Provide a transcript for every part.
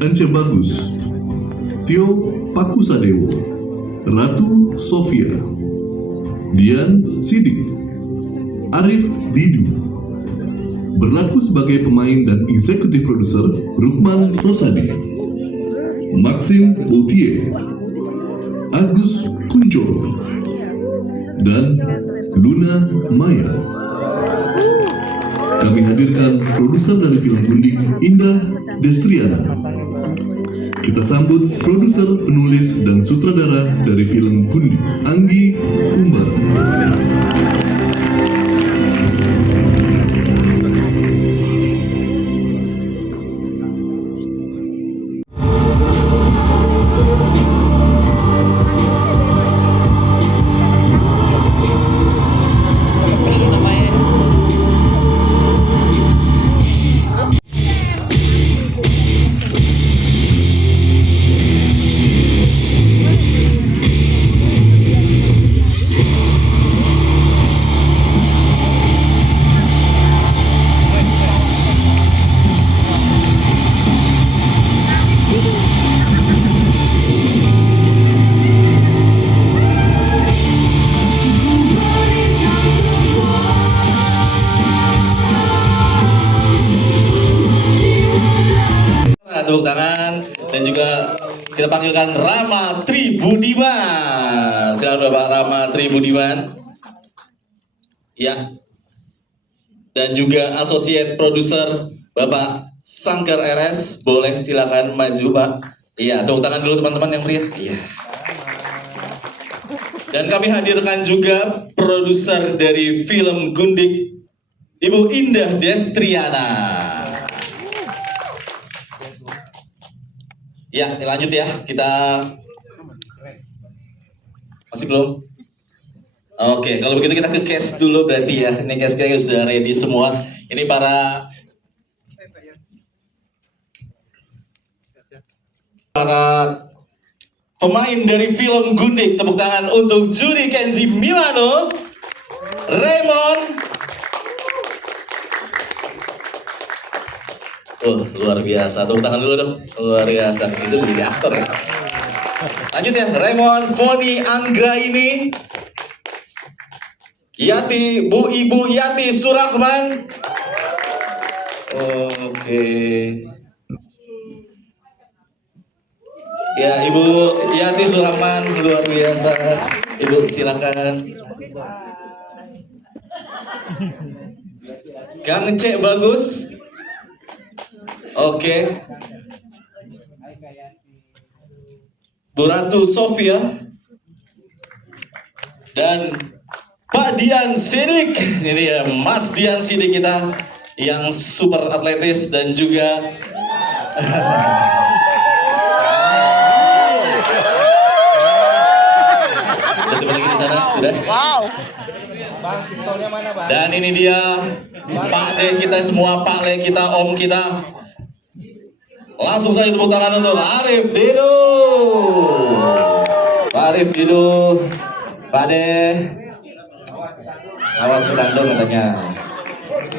Ence Bagus, Tio Pakusadewo, Ratu Sofia, Dian Sidik, Arif Didu. Berlaku sebagai pemain dan eksekutif produser Rukman Rosadi, Maxim Bautier, Agus Kuncoro, dan Luna Maya. Kami hadirkan produser dari film Gundik, Indah Destriana. Kita sambut produser, penulis, dan sutradara dari film Gundik, Anggi Umbar. Tepuk tangan dan juga kita panggilkan Rama Tribudiman. Silakan Bapak Rama Tribudiman. Ya. Dan juga associate producer Bapak Sangker RS, boleh silakan maju Pak. Iya, tepuk tangan dulu teman-teman yang pria. Iya. Dan kami hadirkan juga produser dari film Gundik, Ibu Indah Destriana. Ya, lanjut ya. Kita masih belum? Oke, kalau begitu kita ke cast dulu berarti ya. Ini cast-nya sudah ready semua. Ini para pemain dari film Gundik. Tepuk tangan untuk Judy Kenzi Milano, Raymond. Luar biasa. Tepuk tangan dulu dong. Luar biasa. Itu jadi aktor ya. Lanjut ya. Raymond, Foni, Anggra ini. Yati, Ibu Yati Surahman. Oke. Ya, Ibu Yati Surahman, luar biasa. Ibu silakan. Kang Cek Bagus. Oke. Bu Ratu Sofia dan Pak Dian Sidik. Ini dia Mas Dian Sidik kita yang super atletis dan juga sudah lagi di sana sudah. Wow. Bang, pistolnya mana, Bang? Dan ini dia Pak De kita semua, Pak Le kita, Om kita. Langsung saja tepuk tangan untuk Arif Didu. Pak Arif Didu, Pak De. Awas kesandung katanya.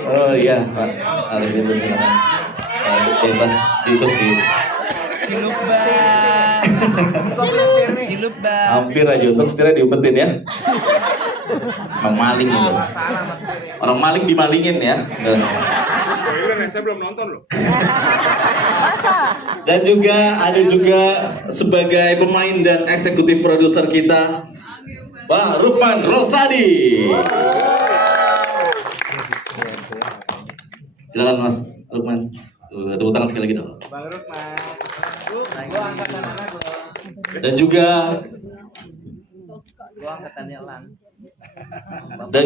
Oh iya Pak Arif Didu silakan. Bebas ditutup di. Cilup bang. Cilup bang. Hampir aja untuk setirnya diumpetin ya. Orang maling itu. Orang maling dimalingin ya. Saya belum nonton loh. Dan juga ada juga sebagai pemain dan eksekutif produser kita Pak Rukman Rosadi. Silakan Mas Rukman. Tepuk tangan sekali lagi dong. Bang Rukman. Dan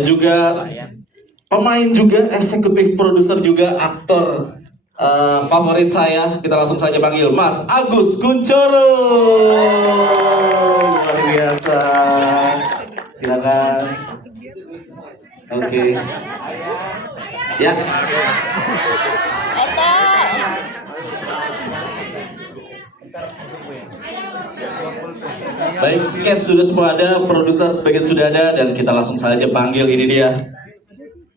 juga pemain juga, eksekutif produser juga, aktor favorit saya. Kita langsung saja panggil Mas Agus Kuncoro. Luar biasa. Silakan. Oke. Ya. Baik, sketch sudah semua ada, produser sebagian sudah ada, dan kita langsung saja panggil ini dia.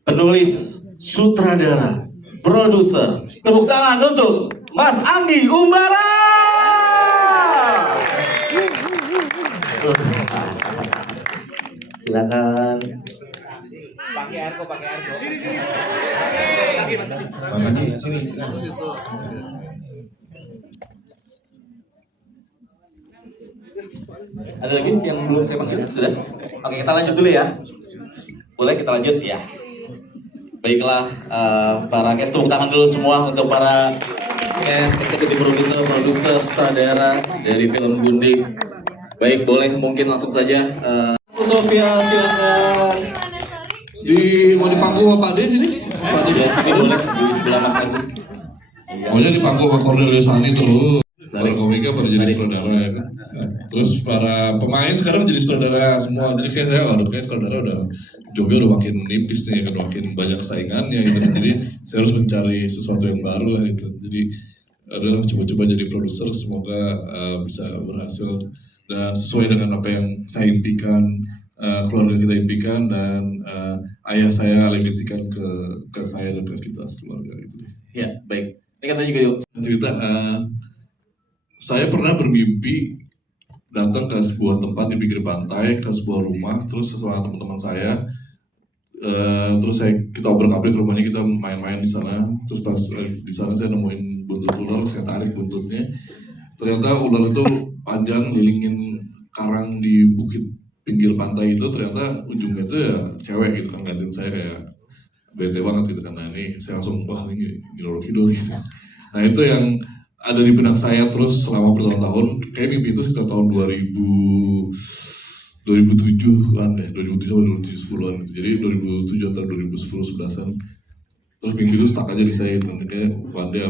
Penulis, sutradara, produser. Tepuk tangan untuk Mas Anggi Umbara. Silakan. Pakai Argo. Sini. Ada lagi yang belum saya panggil? Sudah? Oke, kita lanjut dulu ya. Boleh kita lanjut ya. Baiklah, para guys, tepuk tangan dulu semua untuk para guys, eksekutif produser, sutradara dari film Gunding. Baik, boleh mungkin langsung saja. Sofia, silakan. Mau dipangku sama Pak De sini? Pak De. Ya, sini boleh di sebelah Mas Agus. Maunya dipangku sama Cornelius Sani terus. Para Tarik. komika pada jadi Tarik. sutradara ya kan. Terus para pemain sekarang jadi sutradara semua. Jadi kayak saya, waduh kayak sutradara udah jobnya udah makin nipis nih kan, makin banyak saingannya gitu kan. Jadi saya harus mencari sesuatu yang baru lah gitu. Jadi adalah coba-coba jadi produser, semoga bisa berhasil dan sesuai dengan apa yang saya impikan, keluarga kita impikan, dan ayah saya legasikan ke saya dan ke kita sekeluarga gitu. Ya, baik. Ini katanya juga yuk. Cerita, saya pernah bermimpi datang ke sebuah tempat di pinggir pantai, ke sebuah rumah, terus sama teman-teman saya, terus kita obrak-abrik rumahnya, kita main-main di sana, terus pas di sana saya nemuin buntut ular, saya tarik buntutnya, ternyata ular itu panjang, lilingin karang di bukit pinggir pantai itu, ternyata ujungnya itu ya cewek gitu kan, ngeliatin saya kayak bete banget gitu kan. Nah ini saya langsung, wah ini Nyi Kidul gitu. Nah itu yang ada di benak saya terus selama bertahun-tahun, kayak mimpi itu sekitar tahun 2007-an deh, 2007 atau 2010-an gitu. Jadi 2007 atau 2010-11an. Terus mimpi itu stuck aja di saya gitu. Kayak one day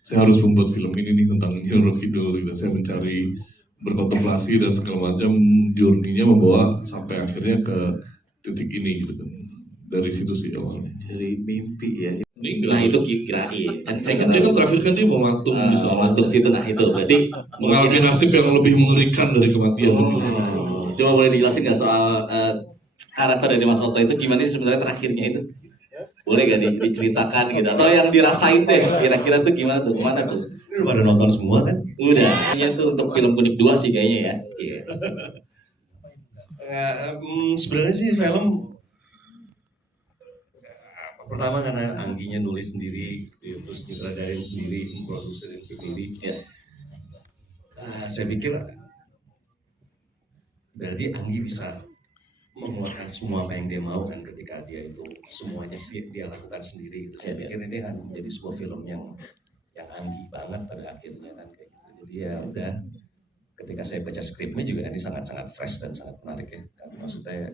saya harus membuat film ini nih tentang Nyi Kidul gitu. Saya mencari, berkontemplasi dan segala macam, journey-nya membawa sampai akhirnya ke titik ini gitu kan. Dari situ sih awalnya. Dari mimpi ya. Meninggal. Nah itu kirain. Kan saya Dia kan terakhir kan dia mau matung di sana. matung situ, nah itu berarti Mengalami nasib yang lebih mengerikan dari kematian. Coba boleh dijelasin nggak soal karakter dari Mas Otto itu gimana sih sebenarnya terakhirnya itu? Boleh gak diceritakan gitu? Atau yang dirasain deh, kira-kira tuh gimana tuh? Mana tuh? Udah pada nonton semua kan? Udah. Kayaknya tuh untuk film Kunik 2 sih kayaknya ya. Iya. Sebenarnya sih film pertama karena Angginya nulis sendiri, terus nyutradarin sendiri, memproduserin sendiri. Ya. Saya pikir berarti Anggi bisa mengeluarkan semua apa yang dia mau kan, ketika dia itu semuanya sih dia lakukan sendiri gitu. Saya pikir ini akan menjadi sebuah film yang Anggi banget pada akhirnya kan kayak gitu. Jadi ya udah, ketika saya baca skripnya juga ini sangat-sangat fresh dan sangat menarik ya. Kan maksudnya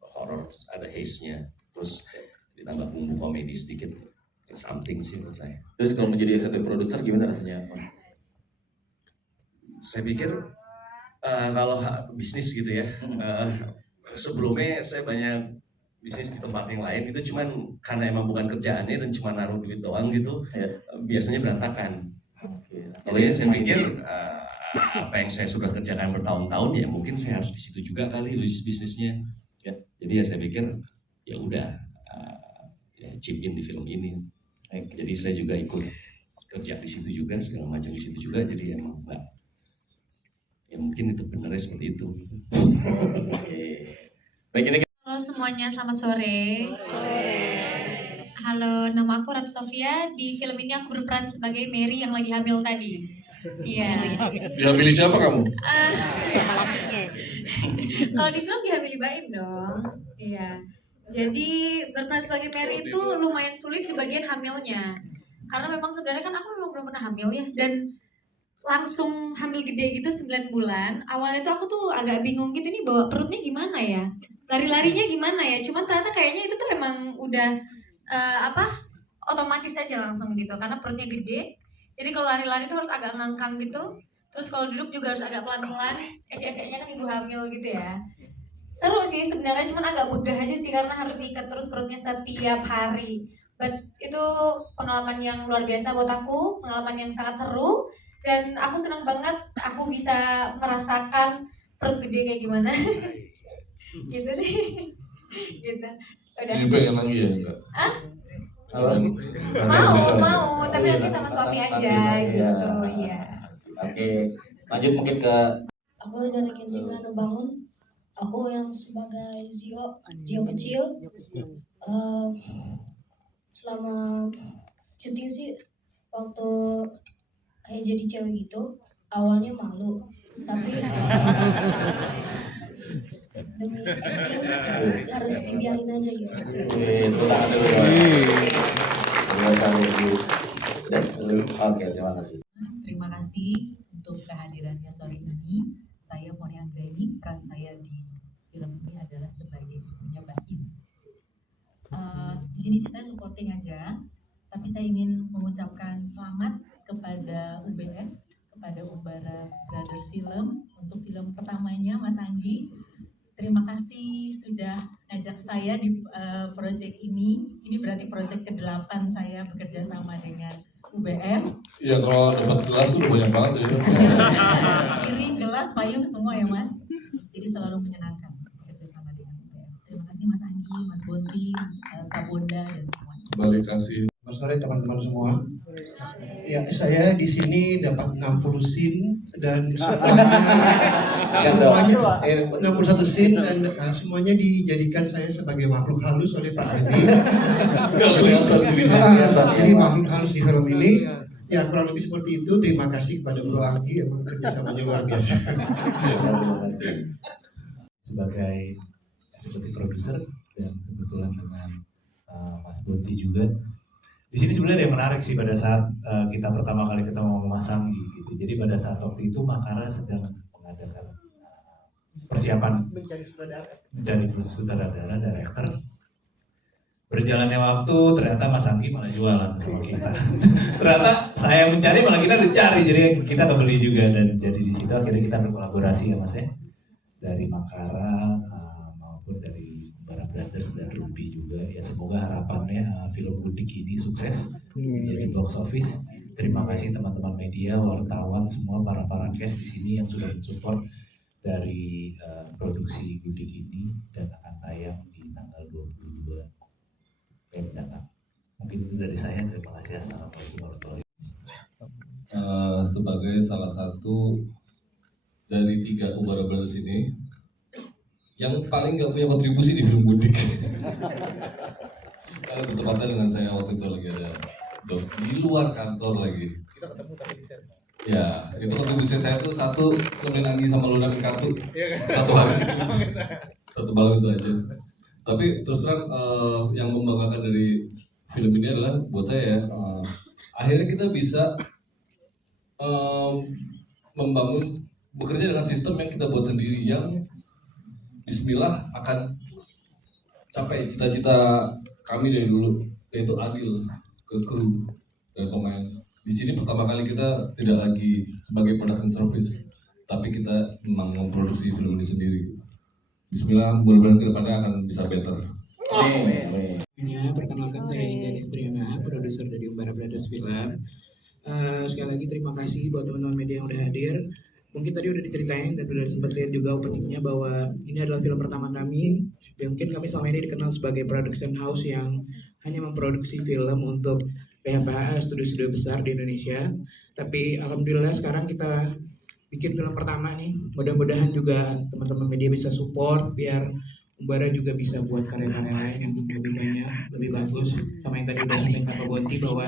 horror, ada haze-nya, terus ditambah bumbu komedi sedikit, something sih menurut saya. Terus kalau menjadi executive producer gimana rasanya, Mas? Saya pikir kalau bisnis gitu ya, sebelumnya saya banyak bisnis di tempat yang lain, itu cuman karena emang bukan kerjaannya dan cuma naruh duit doang gitu, Ya. biasanya berantakan. Oke. Kalau ya saya pikir apa yang saya sudah kerjakan bertahun-tahun ya mungkin saya harus di situ juga kali bisnisnya. Ya. Jadi ya saya pikir ya udah ya chip in di film ini. Jadi saya juga ikut kerja di situ juga, segala macam di situ juga. Jadi emang enggak, ya mungkin itu benernya seperti itu. Oke. Baik, ini Halo semuanya, selamat sore. Halo, nama aku Ratu Sofia. Di film ini aku berperan sebagai Mary yang lagi hamil tadi. Iya. Dihamili siapa kamu? Kalau di film dihamili Baim dong. Iya. Jadi berperan sebagai Mary itu lumayan sulit di bagian hamilnya. Karena memang sebenarnya kan aku belum pernah hamil ya, dan langsung hamil gede gitu 9 bulan. Awalnya tuh aku tuh agak bingung gitu nih, bawa perutnya gimana ya, lari-larinya gimana ya. Cuman ternyata kayaknya itu tuh emang udah otomatis aja langsung gitu, karena perutnya gede. Jadi kalau lari-lari tuh harus agak ngangkang gitu. Terus kalau duduk juga harus agak pelan-pelan. Ecek-eceknya kan ibu hamil gitu ya. Seru sih sebenarnya, cuman agak begah aja sih karena harus diikat terus perutnya setiap hari. But itu pengalaman yang luar biasa buat aku, pengalaman yang sangat seru. Dan aku senang banget aku bisa merasakan perut gede kayak gimana. Gitu sih. Gitu. Udah. Jadi pengen lagi ya enggak? Mau, tapi nanti sama suami aja gitu, iya. Oke, lanjut mungkin ke Aku Zara Kensiklano Bangun. Aku yang sebagai Zio kecil. Eh, selama syuting sih waktu kayak jadi cewek gitu, awalnya malu, tapi demi acting harus dibiarin aja gitu. pulang dulu. Biasa dulu. Oke, terima kasih. Terima kasih untuk kehadirannya sore ini. Saya Foni Anggraini, peran saya di film ini adalah sebagai ibunya Baim. Di sini sih saya supporting aja, tapi saya ingin mengucapkan selamat kepada UBF, kepada Umbara Brothers Film untuk film pertamanya Mas Anggi. Terima kasih sudah ngajak saya di proyek ini. Ini berarti proyek ke-8 saya bekerja sama dengan UBF. Ya kalau dapat gelas tuh banyak banget ya. Piring, gelas, payung semua ya Mas. Jadi selalu menyenangkan bekerja sama dengan UBF. Terima kasih Mas Anggi, Mas Bonti, Kak Bonda dan semuanya. Kembali kasih. Selamat sore teman-teman semua. Ya, saya di sini dapat 60 scene dan semuanya 61 scene dan semuanya dijadikan saya sebagai makhluk halus oleh Pak Andi. Enggak kelihatan dirinya. Jadi makhluk halus di film ini ya kurang lebih seperti itu. Terima kasih kepada Bro Anggi yang kerjasamanya luar biasa. Sebagai eksekutif produser dan kebetulan dengan Mas Bonti juga. Di sini sebenarnya ada yang menarik sih pada saat kita pertama kali ketemu Mas Anggi gitu. Jadi pada saat waktu itu Makara sedang mengadakan persiapan mencari sutradara, director. Berjalannya waktu ternyata Mas Anggi malah jualan sama kita. Ternyata saya yang mencari malah kita dicari, jadi kita kebeli juga dan jadi di situ akhirnya kita berkolaborasi ya Mas ya. Dari Makara maupun dari Umbara Brothers dan Ruby juga ya, semoga harapannya film Gudik ini sukses menjadi box office. Terima kasih teman-teman media, wartawan, semua para cast di sini yang sudah mensupport dari produksi Gudik ini dan akan tayang di tanggal 22 yang mendatang. Mungkin itu dari saya, terima kasih. Assalamualaikum warahmatullahi wabarakatuh. Sebagai salah satu dari 3 Umbara Brothers ini yang paling gak punya kontribusi di film Gudik. Karena bertepatan dengan saya waktu itu lagi ada job di luar kantor lagi. Kita ketemu tapi di set. Ya, itu kontribusi saya tuh satu nemenin Anggi sama Luna main kartu. Satu hari. Satu malam itu aja. Tapi terus terang yang membanggakan dari film ini adalah buat saya akhirnya kita bisa membangun bekerja dengan sistem yang kita buat sendiri yang bismillah akan capai cita-cita kami dari dulu, yaitu adil ke kru dan pemain. Di sini pertama kali kita tidak lagi sebagai production service, tapi kita memang memproduksi film ini sendiri. Bismillah, mudah-mudahan kedepannya akan bisa better. Perkenalkan saya Indah Nestriana, produser dari Umbara Brothers Film. Sekali lagi terima kasih buat teman-teman media yang udah hadir. Mungkin tadi udah diceritain dan udah sempat lihat juga openingnya bahwa ini adalah film pertama kami. Dan mungkin kami selama ini dikenal sebagai production house yang hanya memproduksi film untuk PH-PH studio-studio besar di Indonesia. Tapi alhamdulillah sekarang kita bikin film pertama nih. Mudah-mudahan juga teman-teman media bisa support biar Umbara juga bisa buat karya-karya lain yang lebih banyak, lebih bagus. Sama yang tadi udah disampaikan Pak Bonti bahwa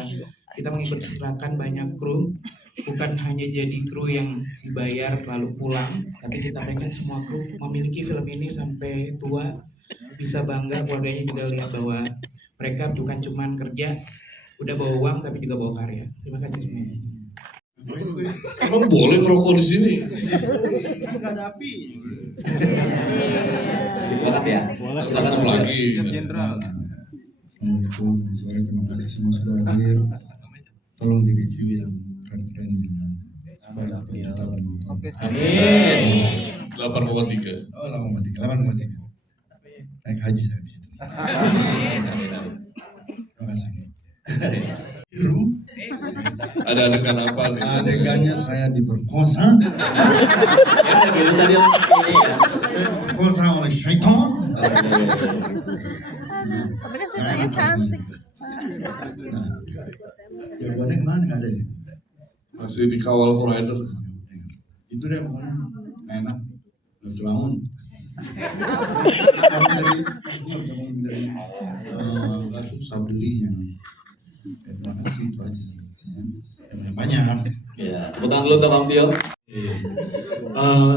kita mengikutsertakan banyak kru, bukan hanya jadi kru yang dibayar lalu pulang, tapi kita pengen semua kru memiliki film ini sampai tua, bisa bangga, keluarganya juga lihat bahwa mereka bukan cuman kerja, udah bawa uang tapi juga bawa karya. Terima kasih semuanya. Emang boleh ngerokok di sini? Enggak ada api. Silakan ya. Ketemu lagi. Assalamualaikum, sore, terima kasih semua sudah hadir. Tolong di review yang keren-keren supaya kita menonton. Amin. 8,3. Oh, 8,3. Naik haji saya di situ. Terima kasih. Biru. Ada adegan apa nih? Adegannya saya diperkosa. Gitu tadi ini ya. Saya diperkosa oleh syaitan. Tapi kan ceritanya cantik. Nah, jagoannya kemana nggak ada ya? Masih dikawal provider. Itu deh pokoknya enak. Lucu bangun. Dari kasus sabdurinya. Terima kasih itu aja. Yang banyak. Ya, tepuk tangan dulu untuk Bang Tio.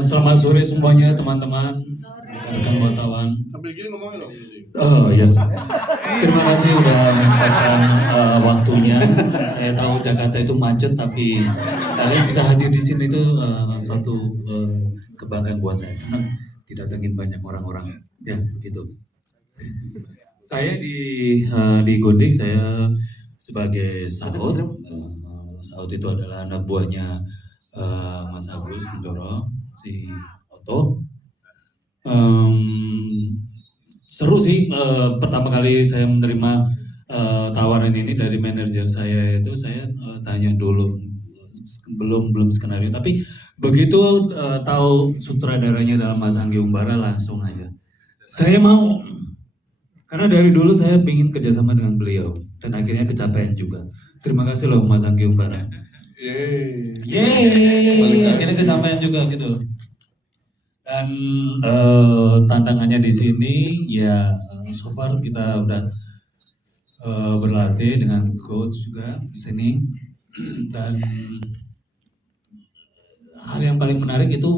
Selamat sore semuanya teman-teman, rekan-rekan wartawan. Sambil gini ngomongin dong. Oh ya, terima kasih udah menyempatkan waktunya. Saya tahu Jakarta itu macet, tapi kalian bisa hadir di sini itu suatu kebanggaan buat saya. Senang didatengin banyak orang-orang. Ya begitu. Saya di Godik saya sebagai Saud. Saud itu adalah anak buahnya Mas Agus Kuncoro, si Oto. Seru sih, pertama kali saya menerima tawaran ini dari manajer saya itu saya tanya dulu, belum skenario, tapi begitu tahu sutradaranya dalam Mas Anggi Umbara langsung aja saya mau, karena dari dulu saya ingin kerjasama dengan beliau dan akhirnya kecapean juga. Terima kasih loh Mas Anggi Umbara. Yeay, akhirnya kesampaian juga gitu loh. Dan tantangannya di sini ya so far kita udah berlatih dengan coach juga di sini, dan hal yang paling menarik itu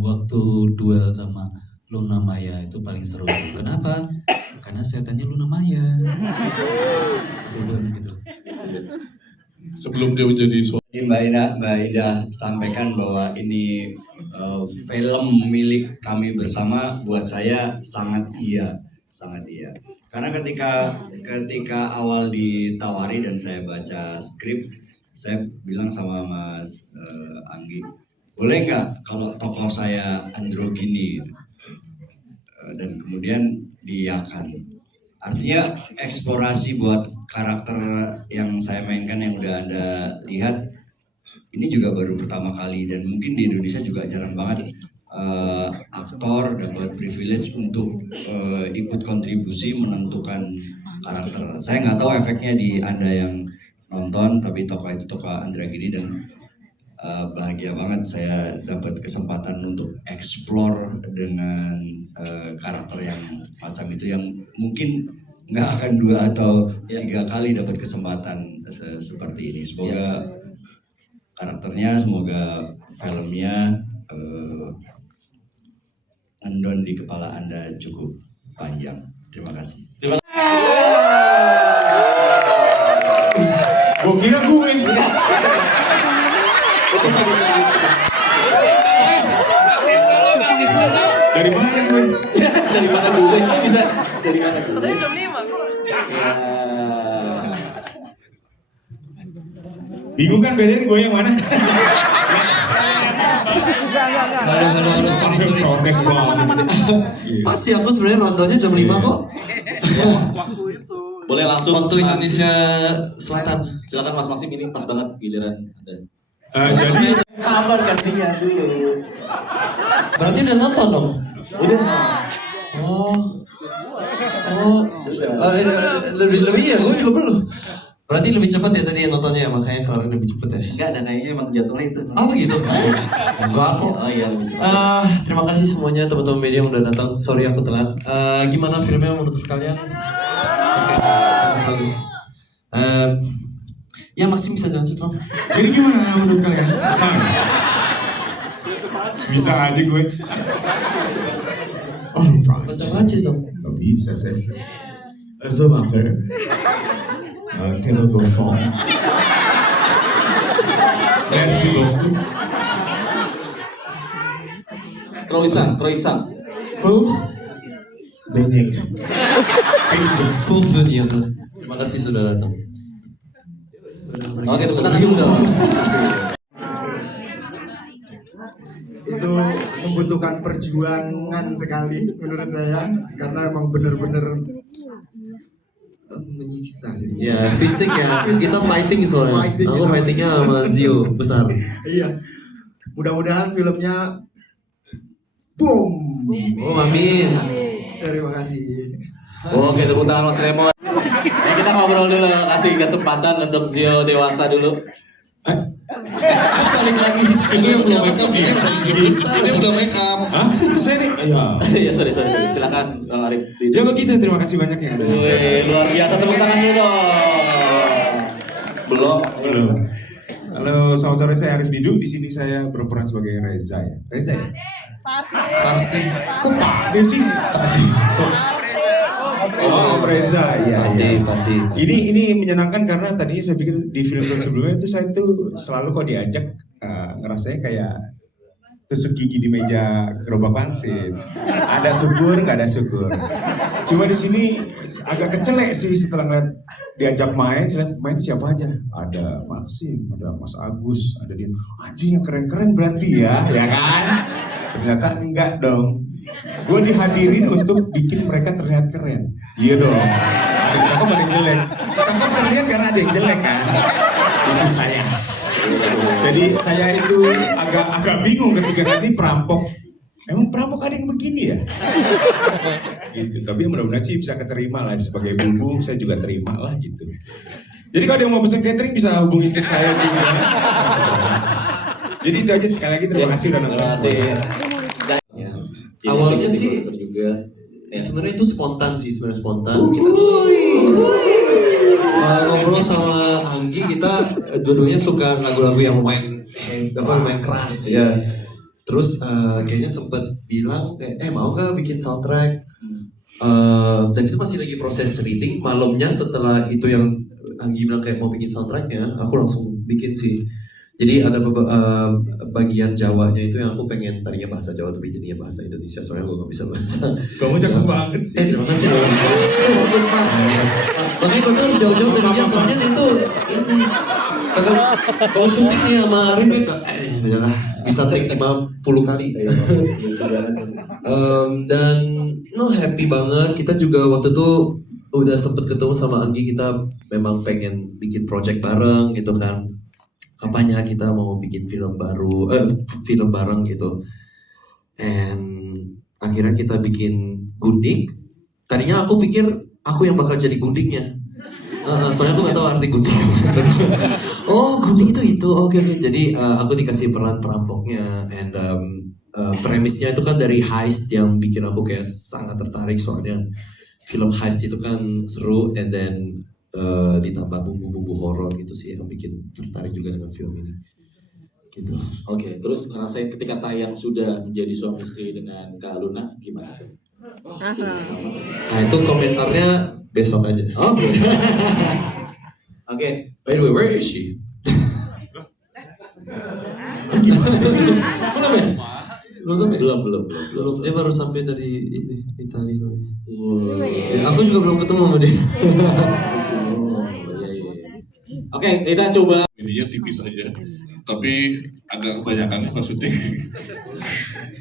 waktu duel sama Luna Maya itu paling seru. Kenapa? Karena setannya Luna Maya. Gitu. Sebelum dia menjadi Jadi Mbak Ida sampaikan bahwa ini film milik kami bersama, buat saya sangat iya. Karena ketika awal ditawari dan saya baca skrip, saya bilang sama Mas Anggi, boleh nggak kalau tokoh saya androgini? Dan kemudian diiyakan. Artinya eksplorasi buat karakter yang saya mainkan yang udah Anda lihat ini juga baru pertama kali, dan mungkin di Indonesia juga jarang banget aktor dapat privilege untuk ikut kontribusi menentukan karakter. Saya nggak tahu efeknya di Anda yang nonton, tapi tokoh itu tokoh androgini, dan bahagia banget saya dapat kesempatan untuk explore dengan karakter yang macam itu, yang mungkin nggak akan 2 atau 3 kali dapat kesempatan seperti ini. Semoga karakternya, semoga filmnya ngendon di kepala Anda cukup panjang. Terima kasih. Gue kira gue. Dari mana gue? Dari mana dulu? Ini bisa dari mana dulu? Katanya jam 5 kok. Bingung kan bedain gue yang mana? Halo, sorry. Protes banget. Pasti aku sebenarnya nontonnya jam 5 kok. Boleh langsung Waktu Indonesia Selatan. Silakan Mas Maksim, ini pas banget giliran ada. Jadi Sabar gantinya dulu. Berarti udah nonton dong? Udah. Lebih ya, gue juga belum. Berarti lebih cepat ya tadi nontonnya, makanya keluar lebih cepat ya. Enggak, dan kayaknya emang jadwalnya itu. Oh begitu? Enggak kok. Oh iya, lebih cepat. Terima kasih semuanya teman-teman media yang udah datang. Sorry aku telat. Gimana filmnya menurut kalian? Oke, bagus. Ya Maksim bisa lanjut dong. Jadi gimana menurut kalian? Sama? Bisa aja gue. Oh, Bahasa Prancis dong. Gak bisa saya. So mampir. Telo gosong. Merci beaucoup. Croissant. Pour banyak. Pour venir. Terima kasih sudah datang. Oke, tepuk tangan dulu dong. Itu membutuhkan perjuangan sekali menurut saya, karena emang bener-bener menyiksa sih. Ya fisik ya, kita fighting soalnya. Fighting, Aku ya. fightingnya sama Zio besar. Iya. Mudah-mudahan filmnya boom. Oh amin. Terima kasih. Oke, tepuk tangan Mas Raymond. Nah, kita ngobrol dulu, kasih kesempatan untuk Zio dewasa dulu. Balik lagi. Itu yang belum make up ya? Besar. Itu yang udah make up. Hah? Saya nih? Iya. Ya, sorry. Silakan, Bang Arif. Ya begitu, terima kasih banyak ya. Wih, luar biasa, tepuk tangan dulu dong. Belum. Halo, selamat sore, saya Arif Didu. Di sini saya berperan sebagai Reza ya. Reza ya? Farsi. Kok Pak De sih? Tadi. Oh, Reza, iya. Pati. Ini menyenangkan karena tadinya saya pikir di film sebelumnya itu saya tuh selalu kok diajak ngerasanya kayak tusuk gigi di meja gerobak pangsit. Ada syukur, nggak ada syukur. Cuma di sini agak kecelek sih setelah ngeliat diajak main, saya lihat main siapa aja. Ada Maxim, ada Mas Agus, ada dia. Anjing yang keren-keren berarti ya kan? Ternyata enggak dong. Gue dihadirin untuk bikin mereka terlihat keren. Iya dong. Ada yang cakep, ada yang jelek. Cakep terlihat karena ada yang jelek kan. Itu saya. Jadi saya itu agak bingung ketika nanti perampok. Emang perampok ada yang begini ya? Gitu. Tapi mudah-mudahan sih bisa keterima lah sebagai ibu. Saya juga terima lah gitu. Jadi kalau ada yang mau pesen catering bisa hubungi ke saya juga. Jadi itu aja, sekali lagi terima kasih udah nonton. Awalnya sih sebenarnya itu spontan. Kita tuh ngobrol sama Anggi, kita dua-duanya suka lagu-lagu yang lumayan keras ya. Terus kayaknya sempet bilang mau nggak bikin soundtrack. Dan itu masih lagi proses reading. Malamnya setelah itu yang Anggi bilang kayak mau bikin soundtracknya, aku langsung bikin sih. Jadi ada bagian Jawanya itu yang aku pengen tadinya bahasa Jawa tapi jadinya bahasa Indonesia, soalnya gue gak bisa bahasa. Kamu cakep banget sih. Terima kasih loh. Bagus mas. Makanya gue tuh harus jauh-jauh dari dia, soalnya dia tuh ini. Kalau syuting nih sama Arif ya bisa take 50 kali. Dan happy banget. Kita juga waktu itu udah sempet ketemu sama Anggi, kita memang pengen bikin project bareng gitu kan. Kapannya kita mau bikin film bareng gitu. And akhirnya kita bikin Gundik. Tadinya aku pikir aku yang bakal jadi Gundiknya. Soalnya aku gak tahu arti Gundik. Oh Gundik itu. Oke. Jadi aku dikasih peran perampoknya. And premisnya itu kan dari heist yang bikin aku kayak sangat tertarik. Soalnya film heist itu kan seru. And then ditambah bumbu-bumbu horor gitu sih yang bikin tertarik juga dengan film ini. Gitu. Oke, terus ngerasain ketika tayang sudah menjadi suami istri dengan Kak Luna gimana? Nah itu komentarnya besok aja. Oke. By the way, where is she? Belum ya? Belum. Dia baru sampai dari Italia soalnya. Aku juga belum ketemu sama dia. Oke, kita coba. Jadinya tipis aja, tapi agak kebanyakan maksudnya.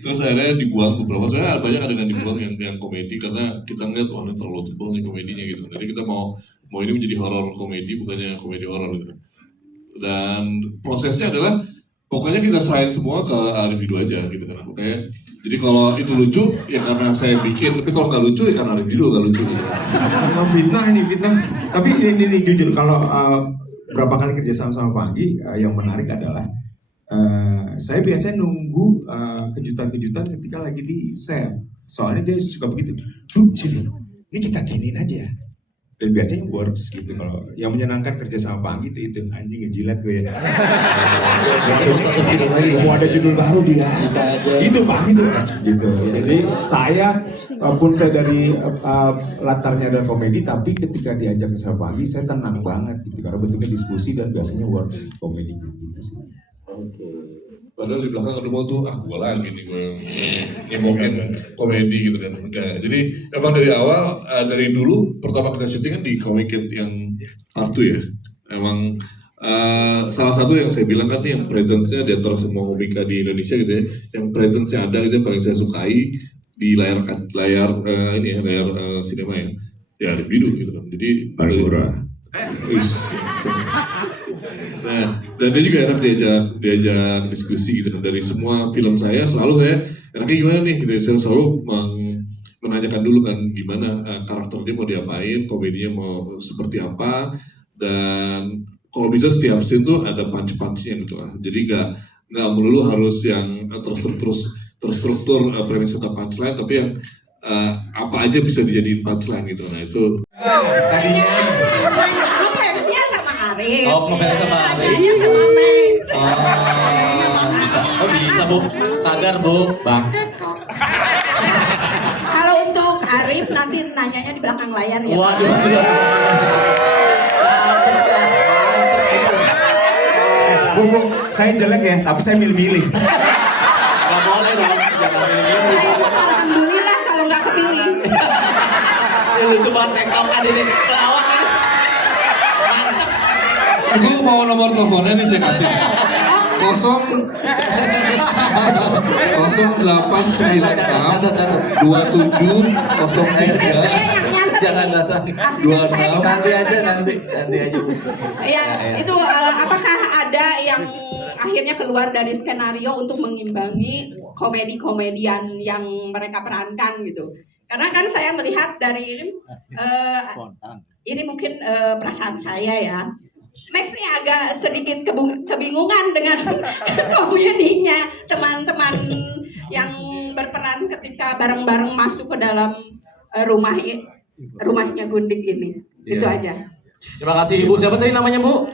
Terus akhirnya dibuang beberapa, soalnya banyak adegan dibuang yang komedi karena kita ngeliat wah ini terlalu tebal nih komedinya gitu. Jadi kita mau ini menjadi horor komedi bukannya komedi horor gitu. Dan prosesnya adalah pokoknya kita serahin semua ke Arif Didu aja gitu kan. Makanya jadi kalau itu lucu ya karena saya bikin, tapi kalau nggak lucu ya karena Arif Didu nggak lucu gitu. Karena fitnah. Tapi ini jujur kalau berapa kali kerja sama Pak Anggi, yang menarik adalah saya biasanya nunggu kejutan-kejutan ketika lagi di set. Soalnya dia suka begitu. Sini, ini kita giniin aja. Dan biasanya works gitu. Kalau yang menyenangkan kerja sama Pak Anggi itu anjing ngejilat gue ya. Satu film lagi. Mau ada judul baru dia. Itu Pak Anggi tuh. Gitu. Jadi saya walaupun saya dari latarnya adalah komedi, tapi ketika diajak sama Pak Anggi saya tenang banget gitu karena bentuknya diskusi dan biasanya works komedi gitu sih. Oke. Padahal di belakang kedua tuh gue lagi nih gue ngomongin komedi gitu kan. Jadi emang dari awal dari dulu pertama kita syuting kan di Comic-Con yang part 2 ya. Emang salah satu yang saya bilang kan nih yang presence-nya di antara semua komika di Indonesia gitu ya, yang presence-nya ada gitu yang paling saya sukai di layar sinema ya. ya Arif Didu gitu kan. Jadi nah, dan dia juga enak diajak diskusi gitu kan. Dari semua film saya selalu saya enaknya gimana nih gitu. Saya selalu menanyakan dulu kan gimana karakter dia mau diapain, komedinya mau seperti apa, dan kalau bisa setiap scene tuh ada punch-punchnya gitu lah. Jadi nggak melulu harus yang terstruktur premis atau punchline, tapi yang apa aja bisa dijadiin punchline gitu. Nah itu tadinya Fansnya sama Arif. Oh, ngefans sama Arif. Nanya sama Max. Bisa Bu. Sadar Bu. Bang. Kalau untuk Arif nanti nanyanya di belakang layar ya. Waduh. Bu, saya jelek ya, tapi saya milih-milih. Gak boleh dong. Jangan milih-milih. Alhamdulillah kalau nggak kepilih. Ini lucu banget tektokan ini. Pelawak ini. Mantap. Ibu mau nomor teleponnya nih saya kasih. 0896 2703 Jangan dasar. 26 Nanti aja. Ya, itu apakah ada yang akhirnya keluar dari skenario untuk mengimbangi komedi-komedian yang mereka perankan gitu? Karena kan saya melihat dari ini mungkin perasaan saya ya. Max ini agak sedikit kebingungan dengan komedinya teman-teman yang berperan ketika bareng-bareng masuk ke dalam rumahnya Gundik ini. Itu aja. Terima kasih Ibu. Siapa tadi namanya Bu?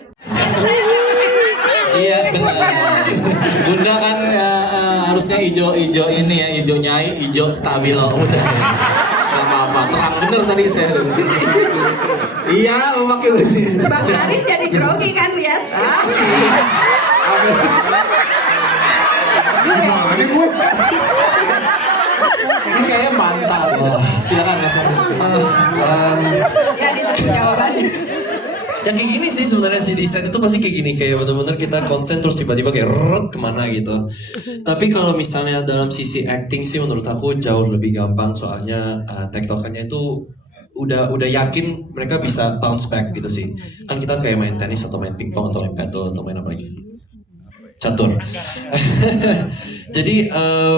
Iya benar. Bunda kan harusnya hijau ini ya, hijau nyai, hijau stabilo. Udah. Gak apa-apa, terang bener tadi saya dari sini. Iya, memakai besi. Bang Arif jadi grogi kan lihat. Ini kayaknya mantan. Silakan Mas Arif. Ya ditunggu jawabannya. Yang kayak gini sih sebenarnya si desain itu pasti kayak gini, kayak benar-benar kita konsen terus tiba-tiba kayak kemana gitu. Tapi kalau misalnya dalam sisi acting sih menurut aku jauh lebih gampang, soalnya tektokannya itu udah yakin mereka bisa bounce back gitu sih. Kan kita kayak main tenis atau main pingpong atau main paddle atau main apa lagi? Catur. Jadi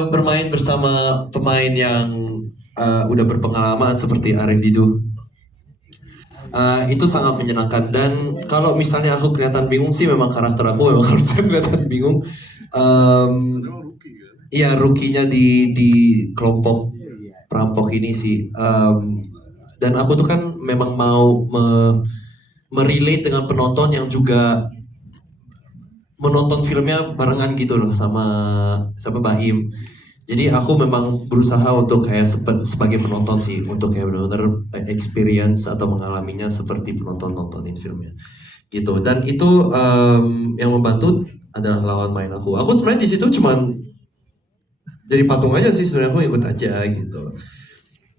bermain bersama pemain yang udah berpengalaman seperti Arif Didu. Itu sangat menyenangkan, dan kalau misalnya aku kelihatan bingung sih memang karakter aku memang harus kelihatan bingung. Iya, rookie-nya di kelompok perampok ini sih. Dan aku tuh kan memang mau merelate dengan penonton yang juga menonton filmnya barengan gitu loh sama Baim. Jadi aku memang berusaha untuk kayak sebagai penonton sih, untuk kayak benar-benar experience atau mengalaminya seperti penonton nontonin filmnya gitu. Dan itu yang membantu adalah lawan main aku. Aku sebenarnya di situ cuman jadi patung aja sih, sebenarnya aku ikut aja gitu.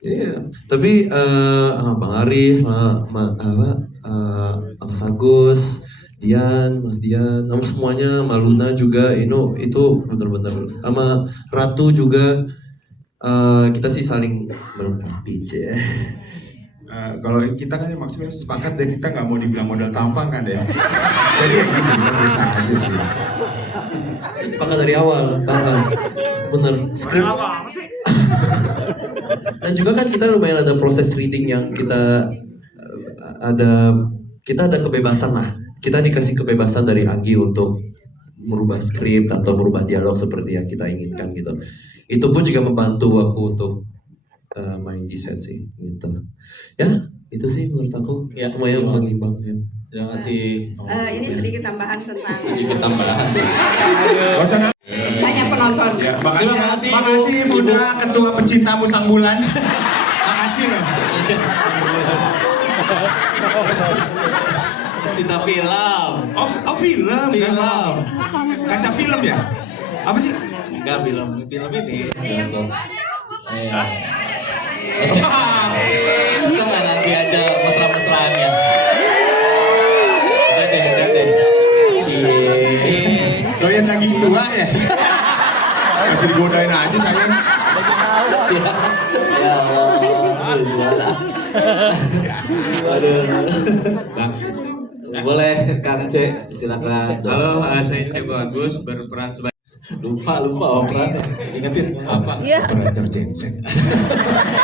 Iya, tapi Bang Arif, Mas Agus, Mas Dian, sama semuanya, Maluna juga, itu benar-benar, sama Ratu juga, kita sih saling melengkapi aja. Kalau kita kan maksudnya sepakat deh, kita nggak mau dibilang modal tampang kan ya. Jadi ya gitu, kita bisa aja sih. Sepakat dari awal, bener. Skrip. Dan juga kan kita lumayan ada proses reading yang kita ada kebebasan lah. Kita dikasih kebebasan dari Anggi untuk merubah skrip atau merubah dialog seperti yang kita inginkan gitu. Itu pun juga membantu aku untuk main di set sih gitu. Ya, itu sih menurut aku ya, semuanya mengimbang ya. Terima kasih. Ini sedikit tambahan tentang banyak penonton. Ya, makasih Bunda Ketua Pecinta Musang Bulan. Makasih loh. Cinta film. Oh film. Kaca film ya? Apa sih? Enggak, film ini. Bioskop. Bisa nggak nanti aja mesra-mesraannya? Udah deh. Doyan daging tua ya? Masih digodain aja sayang. Ya Allah, Aduh. Boleh Kang C, silakan. Halo, saya Cebo Agus, berperan sebagai lupa peran. Ingetin apa? Operator Jensen.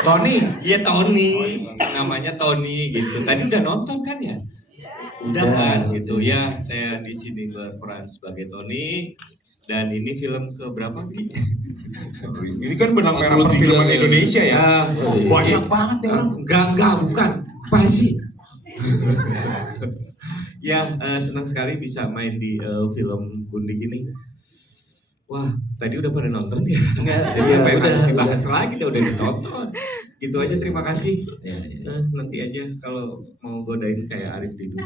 Tony, iya Tony, namanya Tony gitu. Tadi udah nonton kan ya? Udah kan gitu ya. Saya di sini berperan sebagai Tony. Dan ini film keberapa Ki? Ini kan benang merah perfilman Indonesia ya. Banyak banget ya orang. Enggak, bukan. Apa sih? Ya, senang sekali bisa main di film Gundik ini. Wah, tadi udah pada nonton ya? Jadi apa yang harus dibahas lagi, udah ditonton. Gitu aja, terima kasih. Nanti aja kalau mau godain kayak Arif di dunia.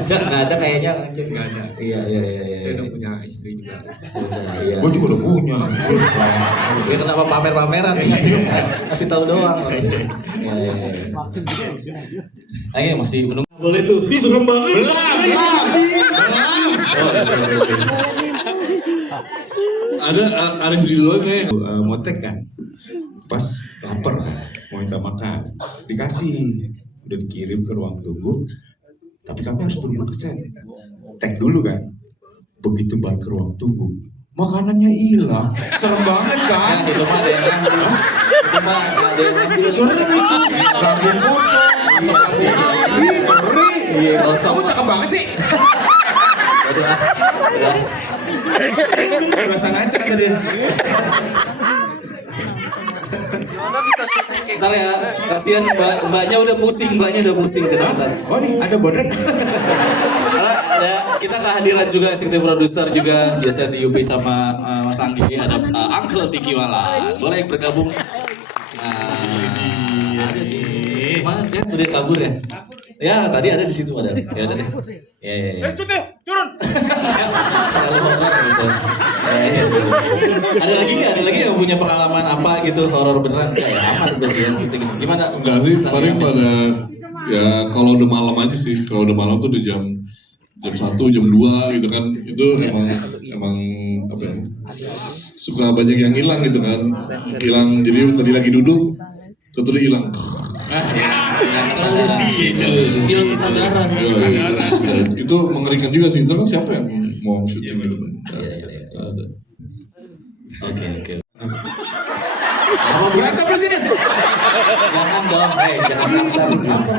Nggak ada kayaknya. Nggak ada. Iya. Saya udah punya istri juga. Iya. Gue juga udah punya. Ya kenapa pamer-pameran? Kasih tahu doang. Iya. Ayo masih menunggu. Boleh tuh. Ih, serem banget. Ada Arif di luar kayak motek kan, pas lapar kan, mau minta makan, dikasih, udah dikirim ke ruang tunggu, tapi kami harus buru-buru ke set, tag dulu kan, begitu balik ke ruang tunggu, makanannya hilang, serem banget kan? Ya, itu mah ada yang ngambil. Itu mah ada yang ngambil. Serem itu, lambung kosong, ngeri. Kamu cakep banget sih. Berasa ngaca tadi. Ntar ya, kasihan mbaknya udah pusing, kenapa? Oh nih, ada bodrek. Ada kita kehadiran juga eksekutif produser juga biasa di UP sama Mas Anggi, ada Uncle Diki Malan. Boleh bergabung. Ada di sini. Mana dia udah kabur ya? Ya tadi ada di situ ada. Ya ada deh. Ya. Turun. Terlalu horor gitu. Ada lagi yang punya pengalaman apa gitu horor beneran? Ya aman berarti yang syuting. Gimana? Enggak sih, paling pada ya kalau udah malam aja sih. Kalau udah malam tuh di jam 1, jam 2 gitu kan. Itu emang apa ya? Suka banyak yang hilang gitu kan. Hilang jadi tadi lagi duduk kemudian hilang. Hilang kesadaran. Itu mengerikan juga sih. Itu kan siapa yang mau syuting gitu kan? Oke. Apa berantem lu sini? Jangan dong, jangan kasar. Apa?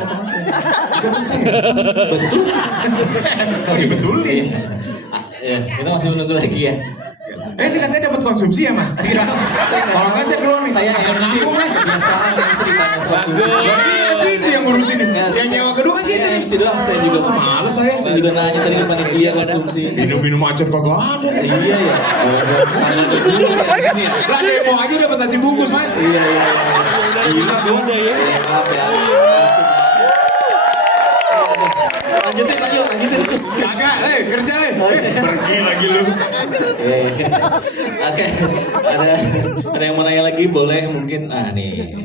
Kata saya, betul? Oh iya betul nih. Ya, kita masih menunggu lagi ya. Ini katanya dapat konsumsi ya mas? Saya kalau nggak saya keluar nih. Saya MC mas. Biasaan yang bisa ditanya satu. Sih itu yang ngurusin nih. Yang nyewa kedua kan sih itu nih. MC doang saya juga. Males saya. Saya juga nanya tadi ke panitia konsumsi. Minum aja kagak ada. Iya ya. Kalau ada dulu ya di sini ya. Lah demo aja dapat nasi bungkus mas. Iya. Gila dong. Maaf ya. Lanjutin terus. Kagak, kerja pergi lagi lu. Oke, ada yang mau nanya lagi boleh mungkin. Nih.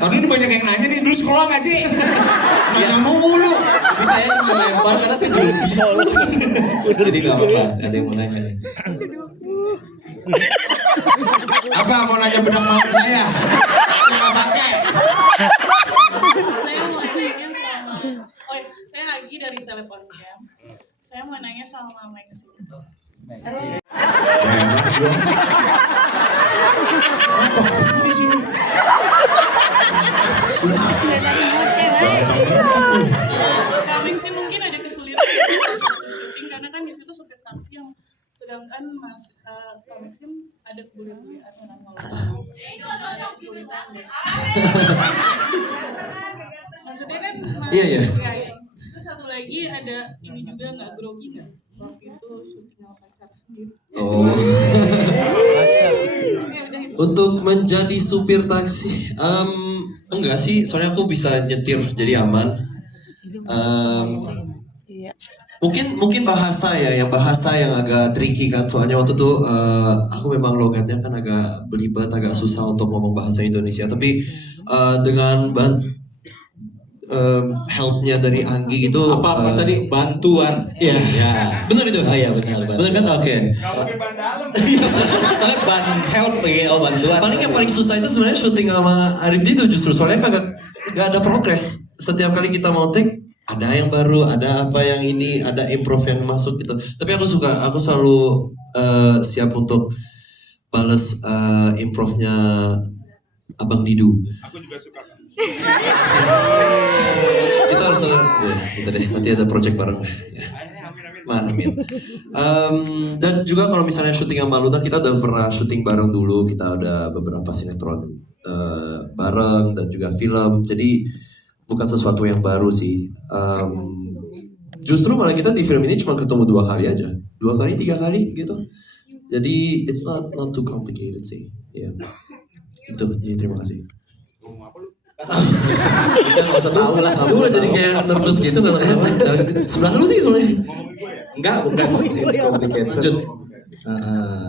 Tadi ini banyak yang nanya nih, dulu sekolah nggak sih? Nanya mulu. Jadi saya melempar karena saya juga bingung. Jadi nggak apa-apa, ada yang mau nanya nih. Apa mau nanya benang malam saya? Saya nggak pakai. Saya mau nanya sama, saya Agi dari Seleb On Cam. Saya mau nanya sama Maxi. Di sini. Kak Maxi mungkin ada kesulitan di waktu syuting karena kan di situ supir taksi yang sedangkan Kak Maxi ada kebule-bulean kalau ada kesulitan. Maksudnya kan Iya. Terus satu lagi ada ini juga nggak grogi nggak waktu itu syuting sama pacar sendiri. Oh. Untuk menjadi supir taksi, enggak sih, soalnya aku bisa nyetir jadi aman. Mungkin bahasa ya, yang bahasa yang agak tricky kan, soalnya waktu itu aku memang logatnya kan agak belibet, agak susah untuk ngomong bahasa Indonesia. Tapi dengan helpnya dari Anggi itu Apa tadi bantuan? Iya. Ya. Benar itu? Oh iya benar. Benar kan? Oke. Soalnya ban help ya, bantuan. Paling yang paling susah itu sebenarnya syuting sama Arif itu justru soalnya gak ada progres. Setiap kali kita mau take ada yang baru, ada apa yang ini, ada improve yang masuk gitu. Tapi aku selalu siap untuk balas improve-nya Abang Didu. Aku juga suka. Kita harus ya, gitu deh. Nanti ada project bareng. Ya. Amin. Dan juga kalau misalnya syuting sama Luna, kita udah pernah syuting bareng dulu. Kita ada beberapa sinetron bareng dan juga film. Jadi bukan sesuatu yang baru sih. Justru malah kita di film ini cuma ketemu 2 kali aja, 2 kali 3 kali gitu. Jadi it's not too complicated sih. Ya. Itu. Jadi terima kasih. Udah nggak usah tahu lah. Lu udah jadi kayak nervous gitu nggak tahu. Sebelah lu sih soalnya. Enggak, bukan. It's complicated. Lanjut.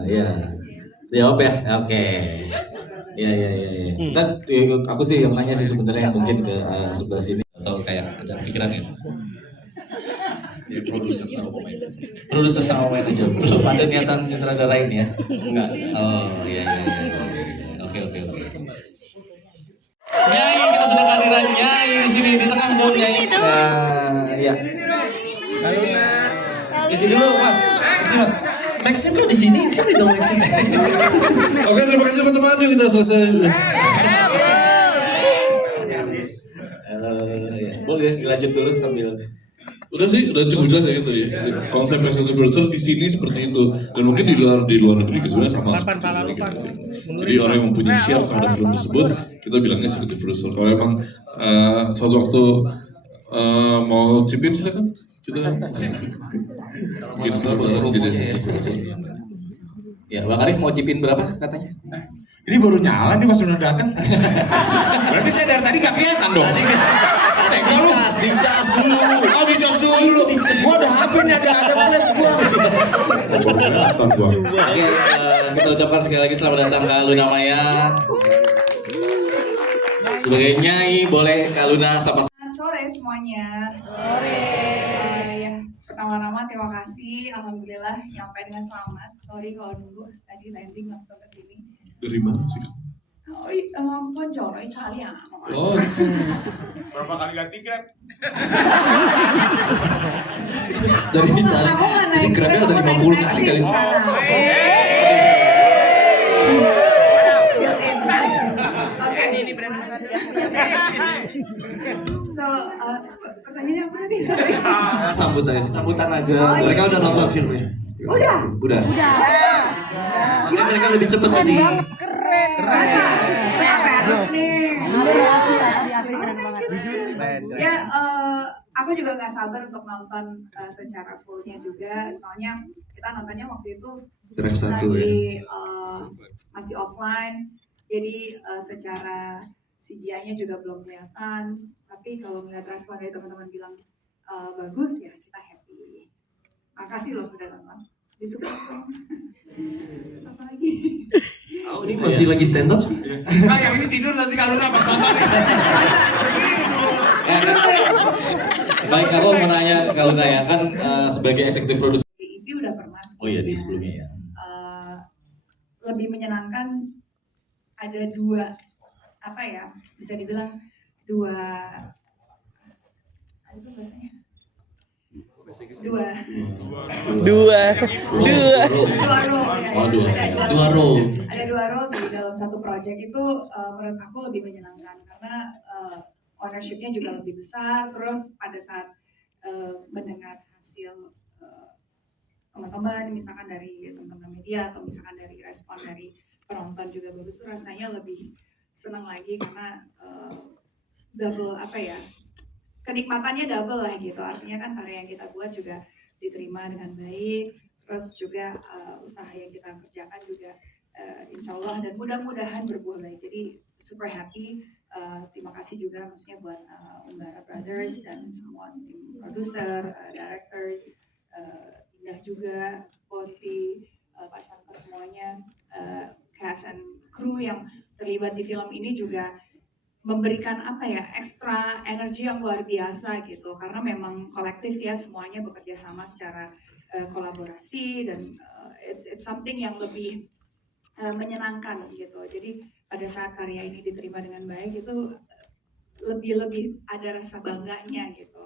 Ya. Jawab ya. Oke. Ya. Dan aku sih yang nanya sih sebenarnya mungkin ke sebelah sini atau kayak ada pikiran gitu. Ya, produser sama pemain. Produser sama pemain aja. Belum ada niatan nyutradarain ya? Enggak. Oh iya. Oke. Nyai, kita sudah kehadiran Nyai di sini di tengah dong Nyai. Iya. Isi dulu Mas. Isi Mas. Maxim kok di sini? Sorry dong Maxim. Oke, terima kasih teman-teman. Yuk kita selesai. Boleh dilanjut dulu sambil. Udah sih, udah cukup jelas ya gitu ya. Konsep executive producer di sini seperti itu, dan mungkin di luar negeri sebenarnya sama seperti ini gitu. Jadi orang yang mempunyai share terhadap film tersebut, kita bilangnya executive producer. Kalau emang suatu waktu mau cipin silakan. Kita mungkin jadi Ya, Bang Arif mau cipin berapa katanya? Ini baru nyala nih pas udah datang. Berarti saya dari tadi gak kelihatan dong. Dicas dulu. Oh, dicas dulu. Gua ada HP nih, ada flash gua. Oke, kita ucapkan sekali lagi selamat datang Kak Luna Maya. Sebagai Nyai, boleh Kak Luna sapa. Selamat sore semuanya. Ya, pertama-tama terima kasih. Alhamdulillah nyampe dengan selamat. Sorry kalau nunggu, tadi landing langsung ke sini. Dari mana sih? Buongiorno Italiano. Oh. Berapa kali ganti Grab? Dari Itali. Jadi Grabnya ada 50 kali sekarang. So, pertanyaannya apa nih? Sorry. Sambutan aja. Mereka udah nonton filmnya. Udah. Makanya mereka lebih cepat tadi. Masa? Harus nih. Ya, aku juga gak sabar untuk nonton secara fullnya juga. Soalnya kita nontonnya waktu itu Drive 1 lagi ya. masih offline. Jadi secara CGI-nya juga belum kelihatan. Tapi kalau melihat respon dari teman-teman bilang bagus, ya kita happy. Makasih loh udah nonton. Disupport. Terus apa lagi? Oh, ini masih lagi stand up sih? Nah, yang ini tidur nanti kalau udah pas nonton. Baik, aku mau nanya Kak Luna ya, kan sebagai eksekutif produser. Di IP udah pernah. Oh iya, di sebelumnya ya. Lebih menyenangkan ada 2 apa ya, bisa dibilang 2 itu bahasanya dua role. Ada 2 role di dalam satu project itu menurut aku lebih menyenangkan karena ownership-nya juga lebih besar. Terus pada saat mendengar hasil teman-teman, misalkan dari teman-teman media atau misalkan dari respon dari penonton juga bagus, tuh rasanya lebih senang lagi karena double apa ya, kenikmatannya double lah gitu. Artinya kan karya yang kita buat juga diterima dengan baik, terus juga usaha yang kita kerjakan juga insya Allah dan mudah-mudahan berbuah baik. Jadi super happy. Terima kasih juga maksudnya buat Umbara Brothers dan semua tim produser, directors, Indah juga, Poti, Pak Chanto, semuanya, cast and crew yang terlibat di film ini juga memberikan apa ya, ekstra energi yang luar biasa gitu, karena memang kolektif ya, semuanya bekerja sama secara kolaborasi, dan it's something yang lebih menyenangkan gitu. Jadi pada saat karya ini diterima dengan baik itu lebih ada rasa bangganya gitu.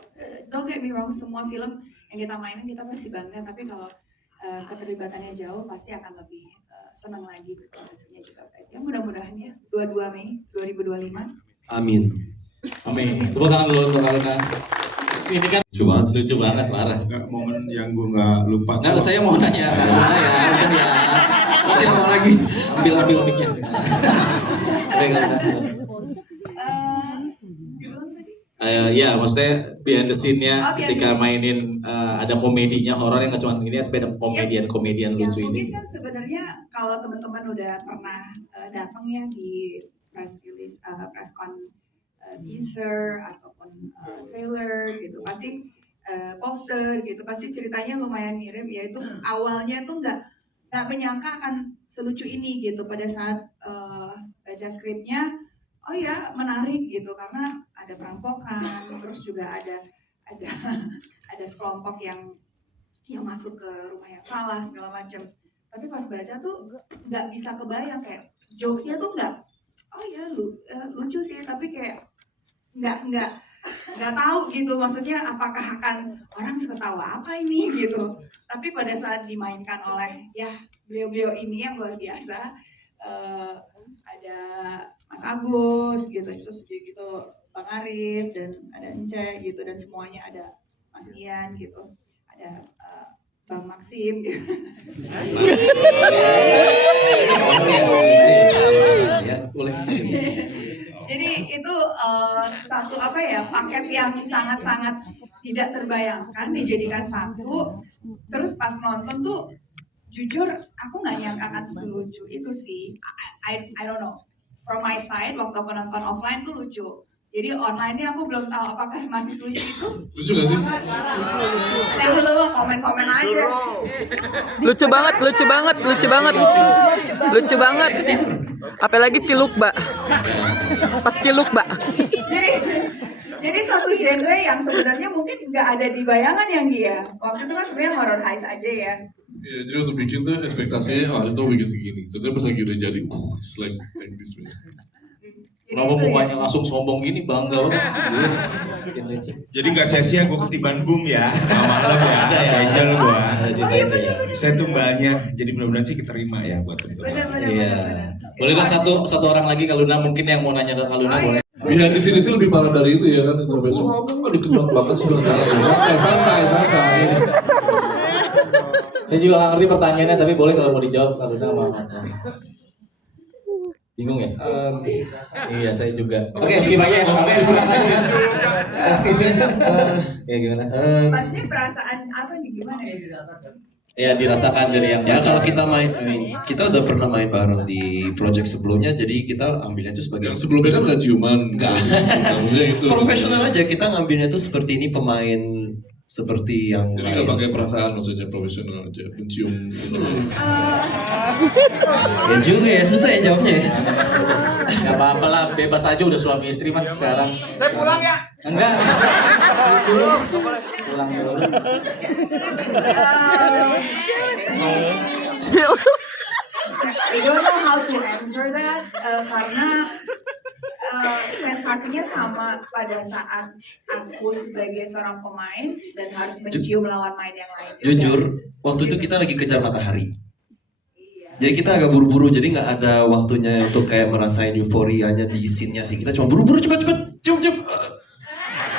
Don't get me wrong, semua film yang kita mainin kita pasti bangga, tapi kalau keterlibatannya jauh pasti akan lebih senang lagi gitu, hasilnya juga baik. Ya mudah-mudahan ya 22 Mei 2025. Amin. Amin. Tepuk tangan dulu untuk Aluna. Ini kan lucu banget, parah. Nggak, momen yang gue nggak lupa. Nggak, saya mau nanya Aluna ya, udah ya. Nanti lama lagi, ambil mic-nya. Oke, Aluna, silakan. Ya, maksudnya behind the scene-nya ketika mainin ada komedinya horor yang nggak cuma ini, tapi ada komedian lucu ini. Mungkin kan sebenarnya kalau teman-teman udah pernah datang ya di press release, press con teaser ataupun trailer gitu, pasti poster gitu, pasti ceritanya lumayan mirip, yaitu awalnya tuh nggak menyangka akan selucu ini gitu. Pada saat baca skripnya, oh ya menarik gitu, karena ada perampokan, terus juga ada sekelompok yang masuk ke rumah yang salah segala macam. Tapi pas baca tuh nggak bisa kebayang, kayak jokesnya tuh nggak, oh ya lucu sih, tapi kayak nggak tahu gitu, maksudnya apakah akan orang seketawa apa ini gitu. Tapi pada saat dimainkan oleh ya beliau-beliau ini yang luar biasa, ada Mas Agus gitu, terus gitu Bang Arif, dan ada Ence gitu, dan semuanya ada Mas Ian gitu, ada Bang Maxim gitu. Jadi itu satu apa ya, paket yang sangat-sangat tidak terbayangkan dijadikan satu. Terus pas nonton tuh jujur aku nggak nyangka akan selucu itu sih. I don't know. From my side waktu aku nonton offline tuh lucu. Jadi online-nya aku belum tahu apakah masih selucu itu. Lucu gak sih? Ya lu komen-komen aja. Lucu banget. Apalagi Cilukba. Pas Cilukba. Jadi satu genre yang sebenarnya mungkin nggak ada di bayangan yang dia. Waktu itu kan sebenarnya horror heist aja ya. Ya, jadi waktu bikin tuh ekspektasinya, itu bikin segini. Ternyata pas lagi udah jadi, it's like this man. Kenapa mukanya langsung sombong gini, bangga banget. Jadi nggak sia-sia gue ketiban boom ya. Malam ya, ada ya angel gue. Saya tumbalnya, jadi mudah-mudahan sih keterima ya buat teman-teman. Iya. Boleh dong satu orang lagi Kaluna mungkin yang mau nanya ke Kaluna boleh. Behind di sini sih lebih parah dari itu ya kan, sampai semua diketok banget sudah santai. Saya juga nggak ngerti pertanyaannya, tapi boleh kalau mau dijawab Kaluna sama Mas. Bingung ya? Iya, saya juga. Oke, skip aja ya. Ya gimana? Maksudnya perasaan apa nih, gimana ya? Ya dirasakan dari yang. Ya kalau kita kita udah pernah main bareng di project sebelumnya, jadi kita ambilnya itu sebagai. Yang sebelumnya kan nggak ciuman. Nggak. Maksudnya itu. Profesional aja, kita ngambilnya itu seperti ini pemain seperti yang jadi lain. nggak pakai perasaan, maksudnya profesional aja, mencium. Ya juga ya, susah ya jawabnya ya. Gak apa-apa lah, bebas aja, udah suami istri mah sekarang. Saya pulang ya? Enggak, pulang dulu. I don't know how to answer that karena sensasinya sama pada saat aku sebagai seorang pemain dan harus mencium lawan main yang lain. Jujur, waktu itu kita lagi kejar matahari. Jadi kita agak buru-buru, jadi nggak ada waktunya untuk kayak merasain euforianya di scene-nya sih. Kita cuma buru-buru cepet, cium.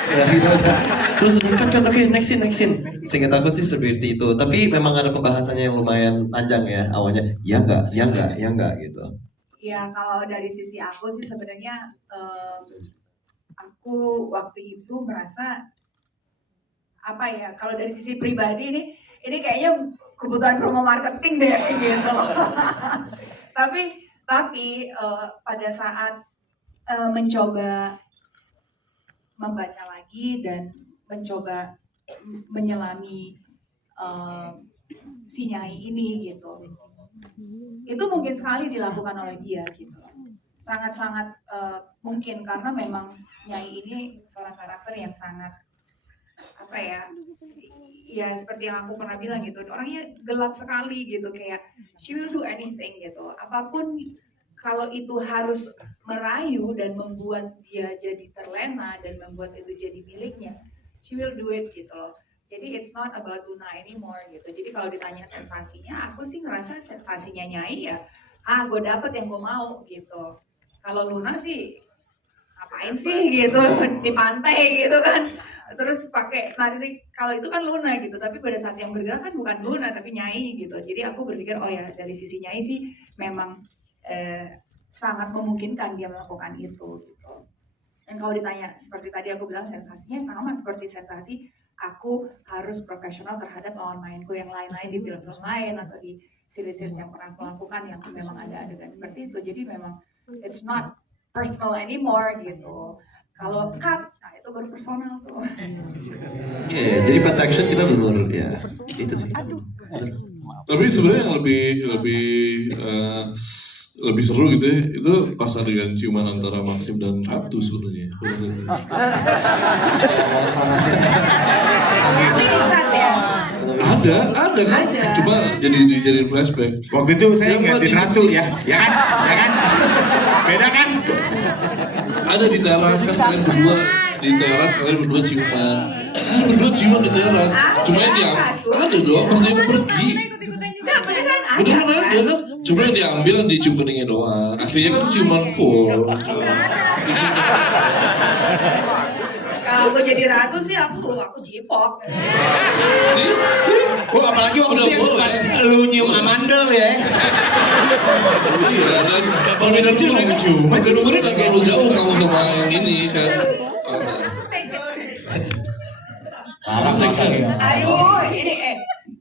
Ya gitu aja. Terus udah cut, oke, next scene. Seingat aku sih seperti itu. Tapi memang ada pembahasannya yang lumayan panjang ya awalnya. Ya enggak gitu. Ya kalau dari sisi aku sih sebenarnya aku waktu itu merasa apa ya, kalau dari sisi pribadi ini kayaknya kebutuhan promo marketing deh gitu. tapi pada saat mencoba membaca lagi dan mencoba menyelami si Nyai ini gitu, itu mungkin sekali dilakukan oleh dia gitu. sangat-sangat mungkin karena memang Nyai ini seorang karakter yang sangat apa ya seperti yang aku pernah bilang gitu, orangnya gelap sekali gitu, kayak she will do anything gitu, apapun kalau itu harus merayu dan membuat dia jadi terlena dan membuat itu jadi miliknya, she will do it gitu loh. Jadi it's not about Luna anymore gitu. Jadi kalau ditanya sensasinya, aku sih ngerasa sensasinya Nyai ya, gue dapet yang gue mau gitu. Kalau Luna sih ngapain sih gitu di pantai gitu kan, terus pakai lari, kalau itu kan Luna gitu, tapi pada saat yang bergerak kan bukan Luna tapi Nyai gitu. Jadi aku berpikir oh ya dari sisi Nyai sih memang sangat memungkinkan dia melakukan itu gitu. Dan kalau ditanya seperti tadi aku bilang sensasinya sama seperti sensasi aku harus profesional terhadap lawan mainku yang lain-lain di film-film lain atau di series-series yang pernah aku lakukan yang memang ada adegan seperti itu. Jadi memang it's not personal anymore gitu. Kalau cut, nah itu baru personal tuh. Iya, jadi pas action kita benar ya itu sih. Tapi sebenarnya yang lebih seru gitu ya, itu pas adegan ciuman antara Maxim dan Ratu sebenarnya. Ada kan? Cuma dijadiin flashback. Waktu itu saya ngeliatin Ratu ya kan? Beda kan? Ada di teras kan kalian berdua, di teras kalian berdua ciuman. Kalian berdua ciuman di teras. Cuma yang ada dong pas dia mau pergi. Beneran ada kan? Cuma yang diambil dicium keningnya doang. Aslinya kan ciuman full. Kalau aku jadi Ratu sih aku cipok. Oh apalagi waktu itu yang pas lu nyium amandel ya. Iya dan perbedaan umurnya gak terlalu jauh kamu sama yang ini kan. Parah pasang ya. Aduh ini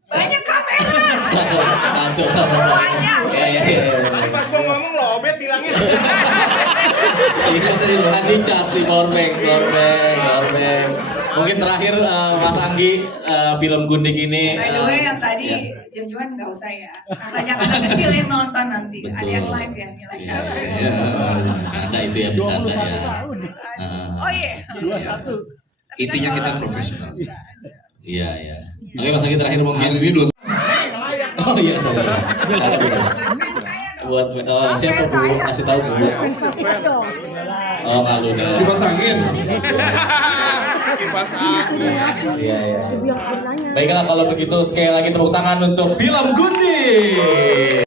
banyak kamera. Kacau pasang. Ya. Pas gua ngomong lobet bilangnya. Iya tadi cas di powerbank. Mungkin terakhir Mas Anggi film Gundik ini. By the way yang tadi jam-jaman nggak usah ya. Banyak anak kecil yang nonton nanti. Ada yang live ya nilai. Iya, bercanda itu ya bercanda ya. Oh iya. 21. Intinya kita profesional. Iya. Oke Mas Anggi terakhir mungkin ini 2. Oh iya sorry. Buat siapa Bu? Kasih tahu Bu. Oh kalau udah. Kipas angin. Kipas angin. Iya. Baiklah kalau begitu sekali lagi tepuk tangan untuk film Gundik.